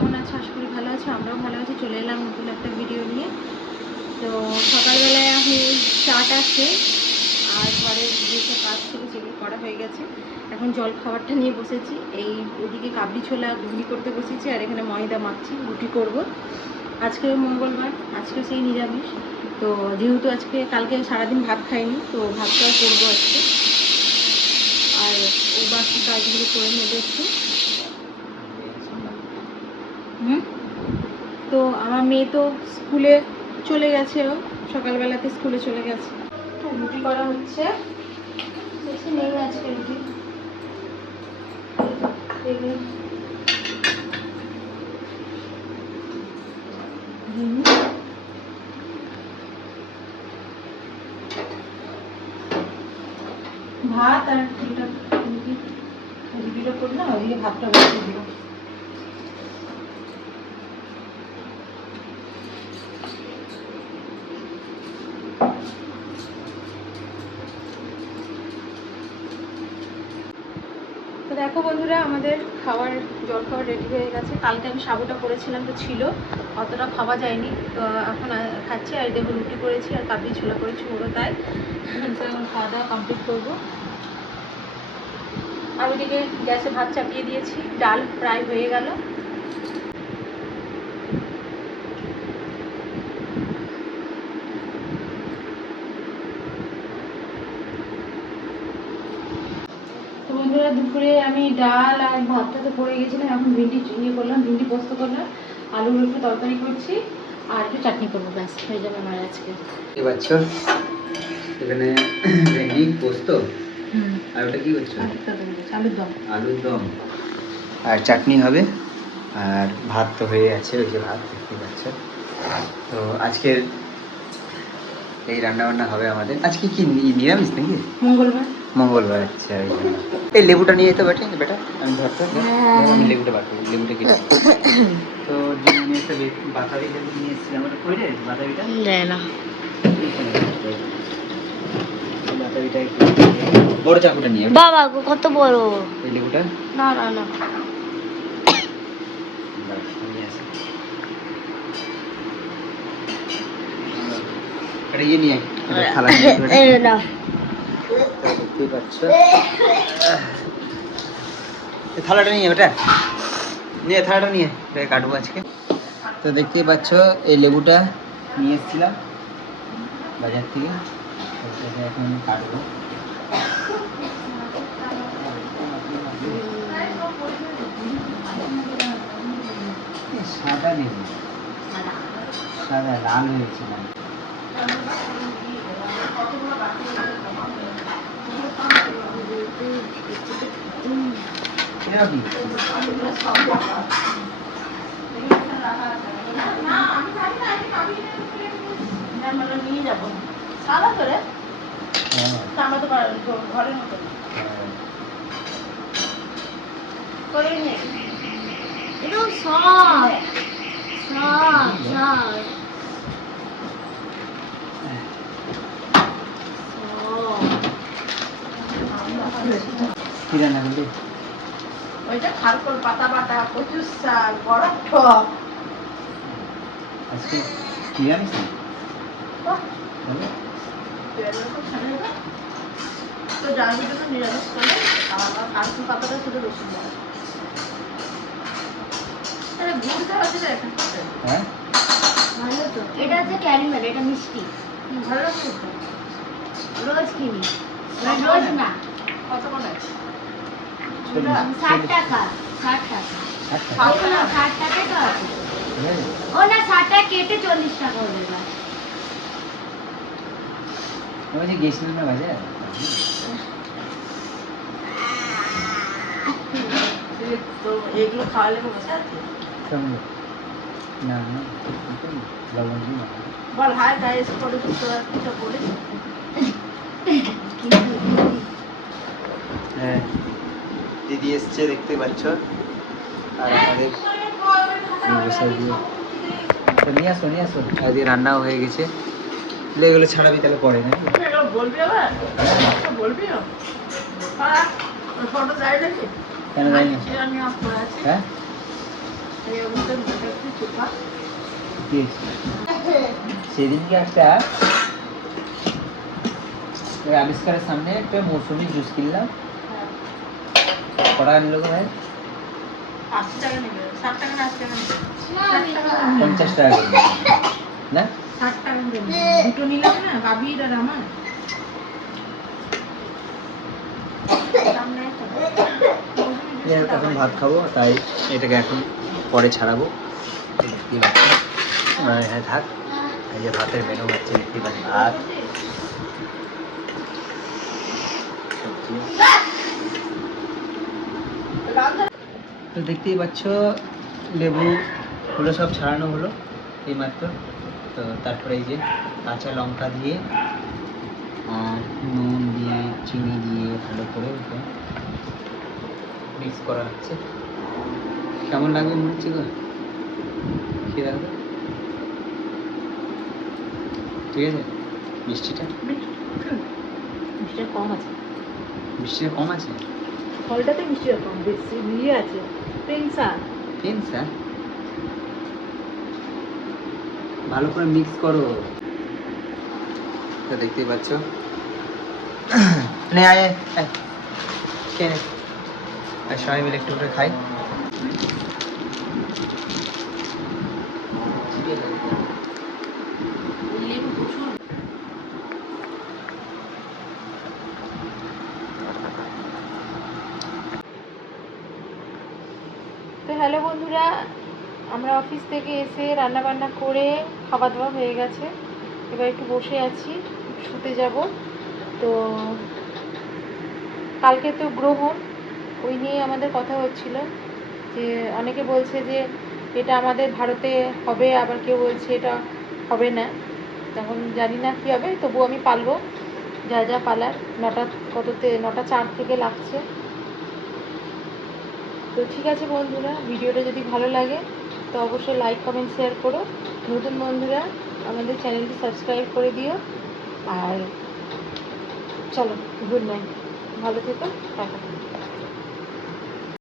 কেমন আছে? আশা করি ভালো আছে, আমরাও ভালো আছি। চলে এলাম নতুন একটা ভিডিও নিয়ে। তো সকালবেলায় আমি চাটা খেয়ে আর ঘরের যেসব কাজ ছিল সেগুলো করা হয়ে গেছে। এখন জল খাবারটা নিয়ে বসেছি। এই ওদিকে কাবলি ছোলা ঘুগনি করতে বসেছি, আর এখানে ময়দা মাখছি, রুটি করব। আজকে মঙ্গলবার, আজকে সেই নিরামিষ। তো যেহেতু আজকে কালকে সারাদিন ভাত খাইনি, তো ভাতটাও করবো আজকে। আর ও বাকি কাজগুলো করে নেবে একটু। তো আমার মেয়ে তো স্কুলে চলে গেছে, ও সকালবেলাতে স্কুলে চলে গেছে। রুটি করা হচ্ছে, বেশি নেই আজকে রুটি। ভাত আর রুটিটা করলাম, ওদিকে ভাতটা বসিয়ে দিলাম। তো দেখো বন্ধুরা, আমাদের জল খাওয়ার রেডি হয়ে গেছে। কালকে আমি সাবুটা করেছিলাম, তো ছিল, অতটা খাওয়া যায়নি। তো এখন খাচ্ছি। আর দেখো রুটি করেছি আর কাবলি ছোলা করেছি, ওরও তাই। তো এখন খাওয়া দাওয়া কমপ্লিট করবো। আমি ওদিকে গ্যাসে ভাত চাপিয়ে দিয়েছি, ডাল প্রায় হয়ে গেল। তো বন্ধুরা, দুপুরে আমি ডাল আর ভাতটা তো পড়ে গেছিলাম, এখন ভিন্ডি করলাম, ভিন্ডি পোস্ত করলাম, আলুর একটু তরকারি করছি, আর একটু চাটনি করবো, ব্যাস হয়ে যাবে আমার আজকে। এখানে ভেন্ডি পোস্ত, আর ওটা কি করছো? আলুর দম আর চাটনি হবে। আর ভাত তো হয়ে আছে, ওই যে ভাত দেখতে পাচ্ছ। তো আজকের এই রান্নাবান্না হবে আমাদের। আজকে কি নিরামিষ নাকি? মঙ্গলবার। আচ্ছা, এই লেবুটা নিয়ে তো বেটা আমি ধরতে, আমি লেবুটা বার করি, লেবুটা কেটে। তো আমি একটা বাতাবি লেবু নিয়ে এসেছিলাম, ওটা কই রে বাতাবিটা? না, বাতাবিটা একটু বড় চাকুটা নিয়ে। বাবা কত বড় এই লেবুটা? না না না, এটা ইয়ে নিয়ে থালা নিয়ে দেখতেই পাচ্ছ। থালাটা নিয়ে বেটা, নিয়ে থালাটা নিয়ে কাটবো আজকে। তো দেখতেই পাচ্ছ এই লেবুটা নিয়ে এসেছিলাম বাজার থেকে, এখন কাটবো। সাদা লেবু, সাদা লাল হয়েছে না। নিয়ে যাবো সাদা করে, আমরা তো ঘরের মতো করে নিয়ে একদম কি রান্না করলি? ওইটা খারকোল পাতা বাটা, কচুর শাক, বরফ টক। আজকে নিরামিষ না? তো যার ভিতরে নিরামিষ করে, আর খারকোল পাতাটা শুধু রসুন দেওয়া। গুড় দেওয়া ছিল এখানে। হ্যাঁ ভালো তো। এটা হচ্ছে ক্যারামেল, এটা মিষ্টি, ভালো লাগছে। রোজ কিনি, রোজ না। কত করে? 60 টাকা। 60 টাকা। 60 টাকা তো আছে। ও না, 60 টাকা কেটে 40 টাকা হয়ে যায়। ওই যে গেছিলাম না বাজার, তো এগুলো খাওয়ালে বসে আছে না না লবণ দিই না। বল হাই গাইস, করে তোরা বলে। হ্যাঁ, দিদি এসছে দেখতে পাচ্ছ। আর আমাদের বসাই দিয়ে তো নিয়ে আসো। আর দিয়ে রান্নাও হয়ে গেছে। এগুলো ছাড়াবি তাহলে পরে নাকি? বলবি আবার, বলবি ফটো যাই নাকি? কেন যায়নি? হ্যাঁ, সেদিনকে একটা ওই আবিষ্কারের সামনে একটা মৌসুমি জুস কিনলাম, কটা নিল ভাই? 80 টাকা নেবে, 60 টাকা না 80 টাকা নেবে, 50 টাকা করে না, 60 টাকা করে দুটো নিলাম না, বাবির আর আমার এখন ভাত খাবো, তাই এটাকে এখন পরে ছাড়াবো। হ্যাঁ থাক, এই যে ভাতের মেনু হচ্ছে দেখতে পাচ্ছি, ভাত সবজি। তো দেখতেই পাচ্ছ লেবু হলো, সব ছাড়ানো হলো এইমাত্র। তো তারপরে এই যে কাঁচা লঙ্কা দিয়ে আর নুন দিয়ে চিনি দিয়ে ভালো করে মিক্স করা হচ্ছে। কেমন লাগবে মনে হচ্ছে গো? খেয়ে লাগবে, ঠিক আছে? মিষ্টিটা কম আছে, মিষ্টিটা কম আছে, ফলটাতে মিষ্টিটা কম, বেশি ইয়ে আছে পেনসা। ভালো করে মিক্স করো। তো দেখতেই পাচ্ছ, নে আয় খেয়ে নে, আর সবাই মিলে একটু করে খাই। তো হ্যালো বন্ধুরা, আমরা অফিস থেকে এসে রান্না বান্না করে খাওয়া দাওয়া হয়ে গেছে, এবার একটু বসে আছি, শুতে যাব। তো কালকে তো গ্রহণ, ওই নিয়ে আমাদের কথা হচ্ছিল, যে অনেকে বলছে যে এটা আমাদের ভারতে হবে, আবার কেউ বলছে এটা হবে না। তখন জানি না কী হবে, তবু আমি পারবো যা যা পালার। 9টা 4 থেকে লাগছে। তো ঠিক আছে বন্ধুরা, ভিডিওটা যদি ভালো লাগে তো অবশ্যই লাইক কমেন্ট শেয়ার করো। নতুন বন্ধুরা আমাদের চ্যানেলটি সাবস্ক্রাইব করে দিও। আর চলো, গুড নাইট, ভালো থেকো, টাটা।